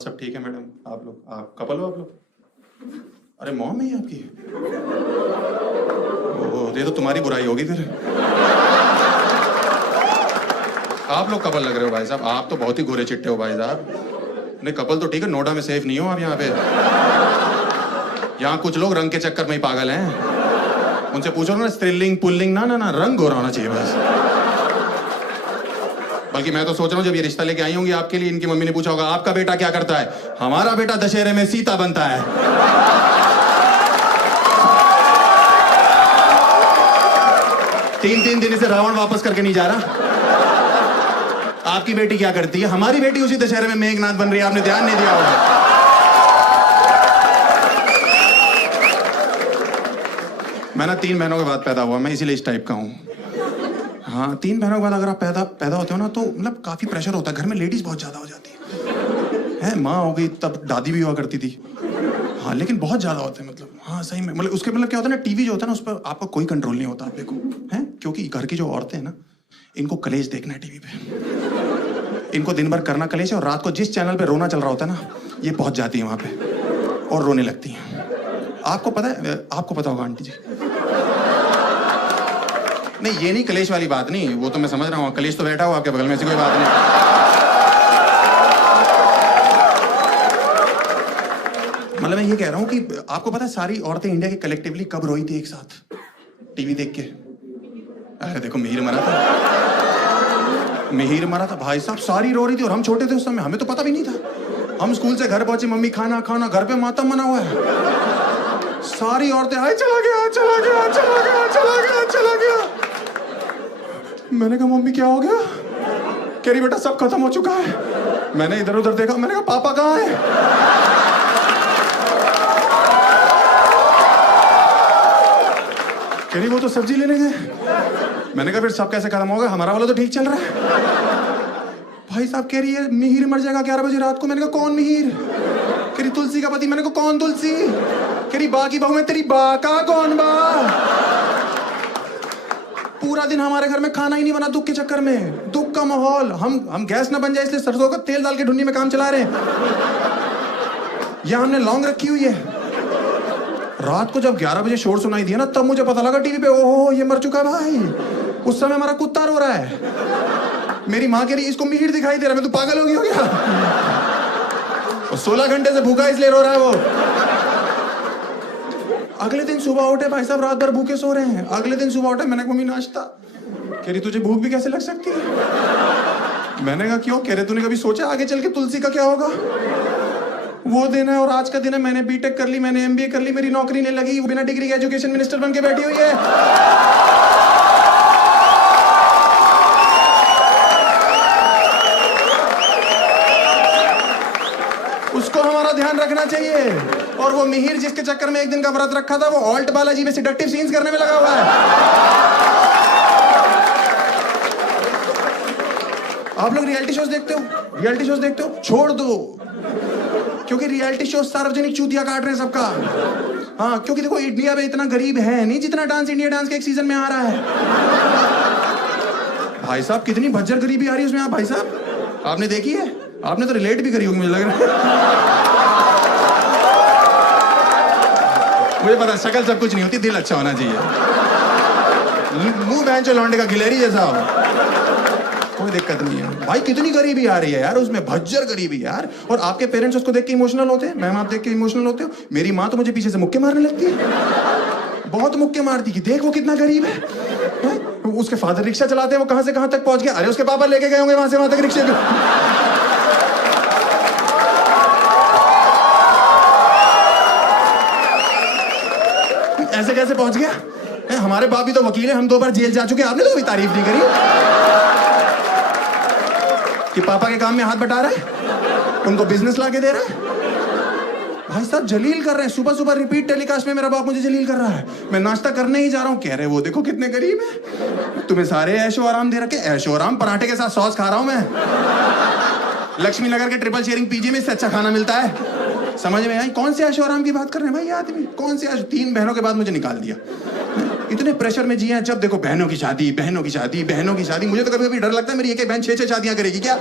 सब ठीक है मैडम। आप कपल हो आप लोग? अरे मॉम है ये आपकी? ओह, ये तो तुम्हारी बुराई होगी फिर। आप लोग कपल लग रहे हो भाई साहब। आप तो बहुत ही गोरे चिट्टे हो भाई साहब। नहीं कपल तो ठीक है, नोएडा में सेफ नहीं हो आप यहाँ पे। यहाँ कुछ लोग रंग के चक्कर में ही पागल हैं। उनसे पूछो ना स्त्रीलिंग पुल्लिंग, ना ना ना, रंग गोरा होना चाहिए बस। बल्कि मैं तो सोच रहा हूँ जब ये रिश्ता लेके आई होंगी आपके लिए, इनकी मम्मी ने पूछा होगा आपका बेटा क्या करता है? हमारा बेटा दशहरे में सीता बनता है। तीन दिन से रावण वापस करके नहीं जा रहा। आपकी बेटी क्या करती है? हमारी बेटी उसी दशहरे में मेघनाथ बन रही है। आपने ध्यान नहीं दिया होगा। मैं ना 3 बहनों के बाद पैदा हुआ, मैं इसीलिए इस टाइप का हूँ। हाँ, 3 बहनों के बाद अगर आप पैदा होते हो ना तो मतलब काफी प्रेशर होता है। घर में लेडीज बहुत ज्यादा हो जाती है। माँ हो गई तब दादी भी हुआ करती थी। हाँ लेकिन बहुत ज्यादा होते हैं मतलब। हाँ सही में मतलब उसके मतलब क्या होता है ना, टीवी जो होता है ना उस पर आपका कोई कंट्रोल नहीं होता। आप देखो हैं, क्योंकि घर की जो औरतें हैं ना, इनको कलेश देखना है टीवी पे। इनको दिन भर करना कलेश है, और रात को जिस चैनल पे रोना चल रहा होता है ना, ये पहुंच जाती है वहां पे और रोने लगती हैं। आपको पता है, आपको पता होगा आंटी जी। नहीं ये नहीं, कलेश वाली बात नहीं, वो तो मैं समझ रहा हूँ। कलेश तो बैठा हुआ आपके बगल में, ऐसी कोई बात नहीं। मतलब मैं ये कह रहा हूँ कि आपको पता है सारी औरतें इंडिया की कलेक्टिवली कब रोई थी एक साथ टीवी देख के? अरे देखो मिहिर मरा था, मिहिर मरा था भाई साहब। सारी रो रही थी और हम छोटे थे उस समय, हमें तो पता भी नहीं था। हम स्कूल से घर पहुंचे, मम्मी खाना खाना, घर पे मातम मना हुआ है। सारी औरतें आए चला गया चला गया चला गया चला गया चला गया। मैंने कहा मम्मी क्या हो गया? कह रही बेटा सब खत्म हो चुका है। मैंने इधर उधर देखा, मैंने कहा पापा कहाँ है? कह रही वो तो सब्जी लेने गए। मैंने कहा फिर सब कैसे खत्म होगा? हमारा वाला तो ठीक चल रहा है। भाई साहब कह रही है मिहिर मर जाएगा 11 बजे रात को। मैंने कहा कौन मिहिर? कह रही तुलसी का पति। मैंने कहा कौन तुलसी? कह रही बा की बहू में तेरी बा का कौन बा? पूरा दिन हमारे घर में खाना ही नहीं बना दुख के चक्कर में। दुख का माहौल। हम गैस ना बन जाए इसलिए सरसों का तेल डाल के ढूंढनी में काम चला रहे हैं। यहां हमने लौंग रखी हुई है। रात को जब 11 बजे शोर सुनाई दिया ना, तब मुझे पता लगा टीवी पे, ओहो ये मर चुका है भाई। उस समय हमारा कुत्ता रो रहा है। मेरी माँ कह रही इसको मिहिर दिखाई दे रहा है। मैं तो पागल हो गया। 16 घंटे से भूखा इसलिए रो रहा है वो। अगले दिन सुबह उठे भाई साहब, रात भर भूखे सो रहे हैं। अगले दिन सुबह उठे, मैंने कहा मम्मी नाश्ता। कह रही तुझे भूख भी कैसे लग सकती है? मैंने कहा क्यों? कह रहे तूने कभी सोचा आगे चल के तुलसी का क्या होगा? वो दिन है और आज का दिन है। मैंने बीटेक कर ली, मैंने एमबीए कर ली, मेरी नौकरी नहीं लगी, बिना डिग्री के एजुकेशन मिनिस्टर बन के बैठी हुई है। उसको हमारा ध्यान रखना चाहिए। और वो मिहिर जिसके चक्कर में एक दिन का व्रत रखा था, वो ऑल्ट बालाजी में सिडक्टिव सीन्स करने में लगा हुआ है। आप लोग रियलिटी शोज देखते हो? रियलिटी शोज देखते हो? छोड़ दो, क्योंकि रियलिटी शो सार्वजनिक चूतिया काट रहे हैं सबका। हाँ क्योंकि देखो इंडिया में इतना गरीब है नहीं जितना डांस इंडिया डांस के एक सीजन में आ रहा है। भाई साहब कितनी भज्जर गरीबी आ रही है उसमें। आप भाई साहब आपने देखी है? आपने तो रिलेट भी करी होगी मुझे लग रहा है। मुझे पता शक्ल सब कुछ नहीं होती, दिल अच्छा होना चाहिए। मुंह बेंचो लौंडे का गिलेरी जैसा हो, कोई दिक्कत नहीं है। भाई कितनी गरीबी आ रही है यार उसमें, भज्जर गरीबी यार। और आपके पेरेंट्स उसको देख के इमोशनल होते हैं। मैम आप देख के इमोशनल होते हो? मेरी माँ तो मुझे पीछे से मुक्के मारने लगती है। बहुत मुक्के मारती कि देख वो कितना गरीब है। उसके फादर रिक्शा चलाते हैं, वो कहां से कहां तक पहुंच गया। अरे उसके पापा लेके गए होंगे वहां से वहां तक रिक्शे पे। ऐसे कैसे पहुंच गया? हमारे बाप भी तो वकील है, हम 2 बार जेल जा चुके हैं। आपने तो कभी तारीफ नहीं करी कि पापा के काम में हाथ बटा रहा है, उनको बिजनेस लाके दे रहा है। भाई साहब जलील कर रहे हैं। सुबह सुबह रिपीट टेलीकास्ट में मेरा बाप मुझे जलील कर रहा है। मैं नाश्ता करने ही जा रहा हूँ, कह रहे वो देखो कितने गरीब है, तुम्हें सारे ऐशो आराम दे रखे। ऐशो आराम पराठे के साथ सॉस खा रहा हूं मैं। लक्ष्मी नगर के ट्रिपल शेयरिंग पीजी में इससे अच्छा खाना मिलता है। समझ में आई? कौन से ऐशो आराम की बात कर रहे हैं भाई ये आदमी? कौन से 3 बहनों के बाद मुझे निकाल दिया। इतने प्रेशर में जिए, जब देखो बहनों की शादी, बहनों की शादी, बहनों की शादी। मुझे तो कभी कभी डर लगता है मेरी एक बहन 6 शादियां करेगी क्या।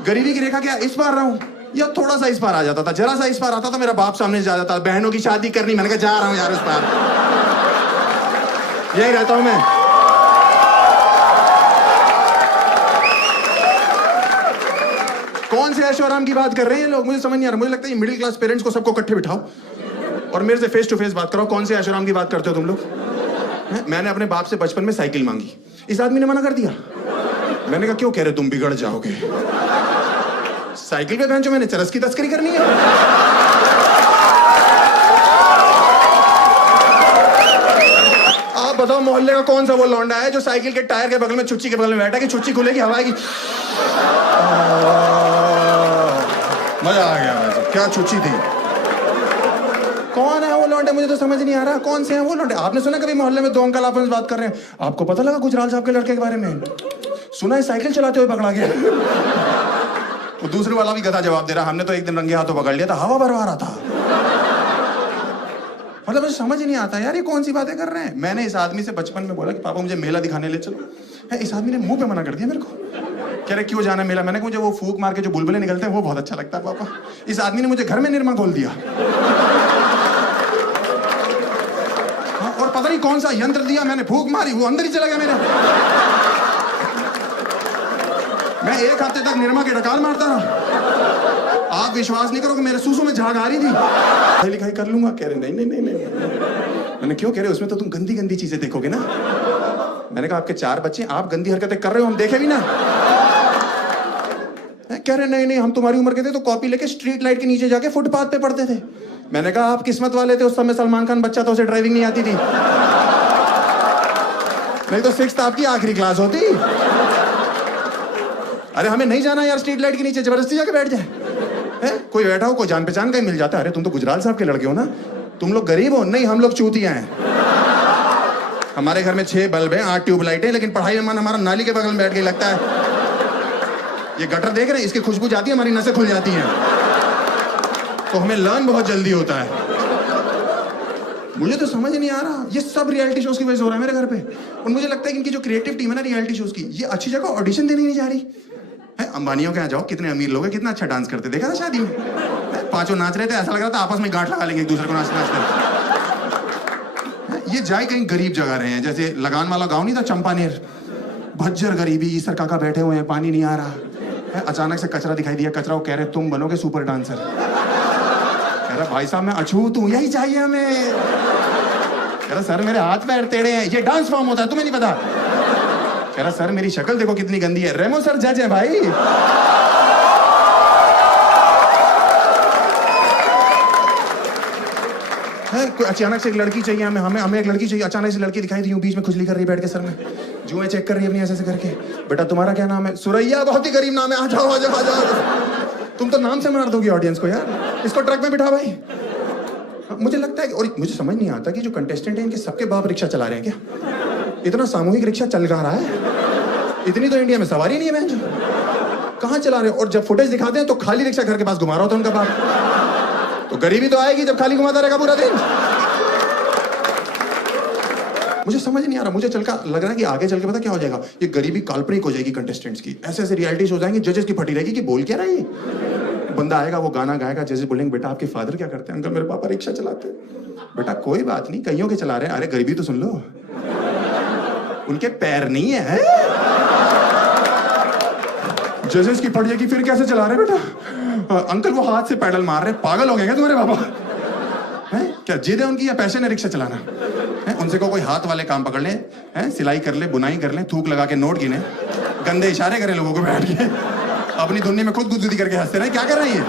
गरीबी की रेखा क्या इस पार रहा हूँ या थोड़ा सा इस पार आ जाता था, जरा सा इस पार आता था मेरा बाप सामने जा जाता, बहनों की शादी करनी, मैंने कहा जा रहा हूँ यार उस पार, यही रहता हूं मैं। कौन से ऐशो आराम की बात कर रहे हैं लोग, मुझे समझ नहीं आ रहा। मुझे लगता है ये मिडिल क्लास पेरेंट्स को सबको इकट्ठे बिठाओ और मेरे से फेस टू फेस बात करो, कौन से ऐशो आराम की बात करते हो तुम लोग? मैंने अपने बाप से बचपन में साइकिल मांगी, इस आदमी ने मना कर दिया। मैंने कहा क्यों? कह रहे तुम बिगड़ जाओगे। साइकिल पे बहन जो मैंने चरस की तस्करी करनी है? आप बताओ मोहल्ले का कौन सा वो लौंडा है जो साइकिल के टायर के बगल में, चुच्ची के बगल में बैठा कि चुच्ची खुलेगी, हवा आएगी, मजा आ गया। क्या चुच्ची थी? कौन है वो लौंडे? मुझे तो समझ नहीं आ रहा कौन से हैं वो लौंडे। आपने सुना कभी मोहल्ले में दो अंकल आपस में बात कर रहे हैं, आपको पता लगा गुजराल साहब के लड़के के बारे में? सुना है साइकिल चलाते हुए पकड़ा गया। वो दूसरे वाला भी गधा जवाब दे रहा, हमने तो एक दिन रंगे हाथों पकड़ लिया था, हवा भरवा रहा था। मतलब मुझे समझ नहीं आता यार ये कौन सी बातें कर रहे हैं। मैंने इस आदमी से बचपन में बोला कि पापा मुझे मेला दिखाने ले चलो, इस आदमी ने मुंह पे मना कर दिया मेरे को। कह रहे क्यों जाना मेला? मैंने कहा मुझे वो फूक मार के जो बुलबुले निकलते हैं वो बहुत अच्छा लगता है पापा। इस आदमी ने मुझे घर में निरमा खोल दिया। हाँ, और पता नहीं कौन सा यंत्र दिया, मैंने फूक मारी, वो अंदर ही चला गया मेरे। मैं एक हफ्ते तक निरमा के डकार मारता रहा। आप विश्वास नहीं करोगे मेरे सूसू में झाग आ रही थी। पढ़ाई लिखाई कर लूंगा, कह रहे नहीं नहीं नहीं नहीं। मैंने क्यों? कह रहे उसमें तो तुम गंदी गंदी चीजें देखोगे ना। मैंने कहा आपके 4 बच्चे, आप गंदी हरकतें कर रहे हो हम देखे भी ना। कह रहे नहीं नहीं हम तुम्हारी उम्र के थे तो कॉपी लेके स्ट्रीट लाइट के नीचे जाके फुटपाथ पे पढ़ते थे। मैंने कहा आप किस्मत वाले थे, उस समय सलमान खान बच्चा था, उसे ड्राइविंग नहीं आती थी, नहीं तो 6th आपकी आखिरी क्लास होती। अरे हमें नहीं जाना यार स्ट्रीट लाइट के नीचे, जबरदस्ती जाके बैठ जाए। कोई बैठा हो, कोई जान पहचान का ही मिल जाता है। अरे तुम तो गुजराल साहब के लड़के हो ना, तुम लोग गरीब हो? नहीं हम लोग चूतिया हैं। हमारे घर में 6 बल्ब हैं, 8 ट्यूबलाइट हैं, लेकिन पढ़ाई में मन हमारा नाली के बगल में बैठ के लगता है। ये गटर देख रहे हैं, इसकी खुशबू जाती है, हमारी नसें खुल जाती हैं, तो हमें लर्न बहुत जल्दी होता है। मुझे तो समझ नहीं आ रहा, ये सब रियलिटी शोज की वजह से हो रहा है मेरे घर पे। और मुझे लगता है कि इनकी जो क्रिएटिव टीम है ना रियलिटी शोज की, ये अच्छी जगह ऑडिशन देने नहीं जा रही है। अंबानियों के यहाँ जाओ, कितने अमीर लोग हैं, कितना अच्छा डांस करते, देखा था शादी में? 5 नाच रहे थे, ऐसा लग रहा था आपस में गांठ लगा लेंगे एक दूसरे को नाचते नाचते। ये जाए कहीं गरीब जगह रहे हैं, जैसे लगान वाला गाँव नहीं था चंपानेर, भज्जर गरीबी, ईसर काका बैठे हुए हैं, पानी नहीं आ रहा है, अचानक से कचरा दिखाई दिया, कचरा वो कह रहे तुम बनोगे सुपर डांसर। कह रहा भाई साहब मैं अछूत हूँ, यही चाहिए हमें। कह रहा सर मेरे हाथ पैर टेढ़े हैं, ये डांस फॉर्म होता है तुम्हें नहीं पता? कह रहा सर मेरी शक्ल देखो कितनी गंदी है। रेमो सर जज है भाई। कोई अचानक से एक लड़की चाहिए, हमें एक लड़की चाहिए, अचानक से लड़की दिखाई दी बीच में खुजली कर रही बैठ के सर में, जुएं चेक कर रही है अपनी ऐसे करके। बेटा तुम्हारा क्या नाम है? सुरैया, बहुत ही गरीब नाम है, आ जाओ आ जाओ आ जाओ। तुम तो नाम से मार दोगी ऑडियंस को यार, इसको ट्रक में बिठा भाई। मुझे लगता है, और मुझे समझ नहीं आता कि जो कंटेस्टेंट है इनके सबके बाप रिक्शा चला रहे हैं क्या? इतना सामूहिक रिक्शा चल रहा है, इतनी तो इंडिया में सवारी नहीं है बहन। कहाँ चला रहे हो? और जब फुटेज दिखाते हैं तो खाली रिक्शा घर के पास घुमा रहा होता है उनका बाप। तो गरीबी तो आएगी जब खाली घुमाता रहेगा पूरा दिन। मुझे समझ नहीं आ रहा, मुझे लग रहा है कि आगे चल के पता क्या हो जाएगा, ये गरीबी काल्पनिक हो जाएगी कंटेस्टेंट्स की। ऐसे ऐसे रियलिटीज हो जाएंगे, जजेस की फटी रहेगी कि बोल क्या रहा है ये। बंदा आएगा, वो गाना गाएगा, जजेस बोलेंगे बेटा आपके फादर क्या करते हैं? अंकल मेरे पापा रिक्शा चलाते हैं। बेटा कोई बात नहीं, कईयों के चला रहे हैं। अरे गरीबी तो सुन लो, उनके पैर नहीं है। जजेस की फट जाएगी, फिर कैसे चला रहे बेटा? अंकल वो हाथ से पैडल मार रहे, पागल हो गए क्या तुम्हारे पापा? हैं क्या जिद है उनकी या पैशन है रिक्शा चलाना? है उनसे को कोई हाथ वाले काम पकड़ ले, हैं सिलाई कर ले, बुनाई कर ले, थूक लगा के नोट गिने, गंदे इशारे करे लोगों को बैठ के, अपनी दुनिया में खुद गुदगुदी करके हंसते रहे। क्या कर रही है?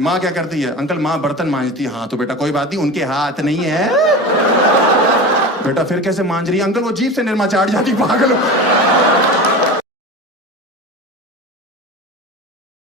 माँ क्या करती है? अंकल माँ बर्तन मांजती है। हाँ तो बेटा कोई बात नहीं, उनके हाथ नहीं है। बेटा फिर कैसे मांज रही है? अंकल वो जीभ से निरमा चाट जाती, पागल हो।